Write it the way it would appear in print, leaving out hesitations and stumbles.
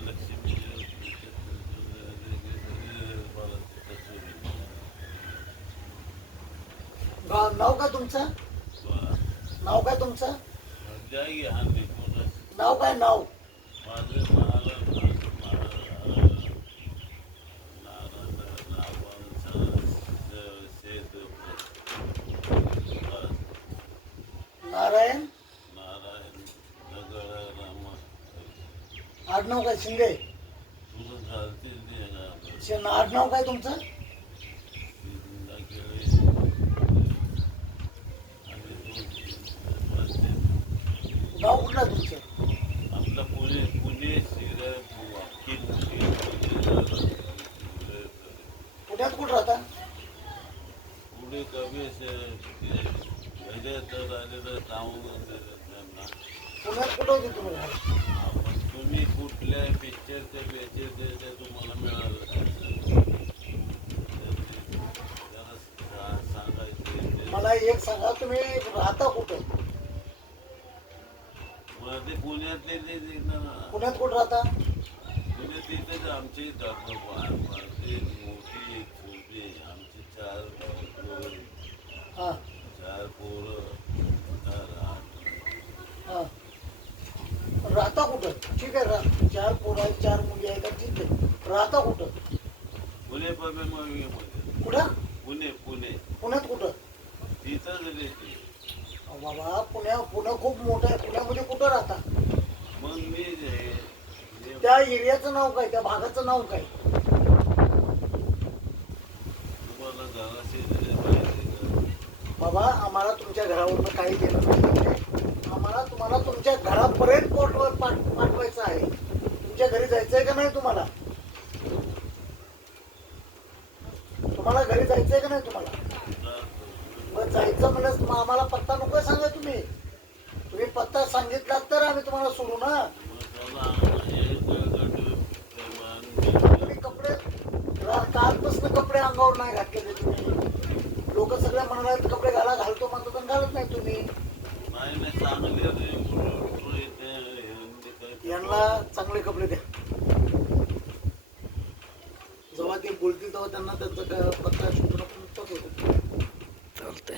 लक्ष्मी नाव काय तुमचं? नाव काय तुमचं? नाव काय नाव? नारायण आडनाव काय? शिंदे. आडनाव काय तुमचं? गाव कुठलं तुमचं? आपलं पुणे पुणे पुण्यात कुठं राहता? पुढे कमी तर आलेलं नाव त्यांना. पुण्यात कुठं होते तुम्ही? आपण तुम्ही कुठल्या पिक्चरच्या त्याच्या तुम्हाला मिळालं त्याला सांगायचं. मला एक सांगा, तुम्ही राहता कुठं? ते पुण्यातले ते पुण्यात कुठं राहता? पुण्यात तिथेच आमची मोठी छोटी आमची चार हां पोरं हां. राहता कुठं? ठीक आहे, चार पोरं आहेत, चार मुली आहेत, ठीक आहे. राहता कुठं? पुणे मध्ये. कुठं? पुणे पुण्यात कुठं? तिथंच रेती. बाबा, पुणे खूप मोठं आहे. पुण्यामध्ये कुठं राहता? मग मी त्या एरियाचं नाव काय? त्या भागाचं नाव काय? तुम्हाला घराशी बाबा, आम्हाला तुमच्या घरावरनं काही देणं नाही. आम्हाला तुम्हाला तुमच्या घरापर्यंत पाठवायचं आहे. तुमच्या घरी जायचंय का नाही तुम्हाला? तुम्हाला घरी जायचंय का नाही तुम्हाला? मग जायचं म्हणलं मग आम्हाला पत्ता नको सांगा. तुम्ही पत्ता सांगितला तर आम्ही तुम्हाला सोडू ना. तुम्ही कपडे कालपासून कपडे अंगावर नाही घातलेले तुम्ही. लोक सगळ्या म्हणाले कपडे घालतो म्हणतो पण घालत नाही तुम्ही. यांना चांगले कपडे द्या. जेव्हा ते बोलतील तेव्हा त्यांना त्यांचा पत्ता शोधणं पण होतं. चालतंय.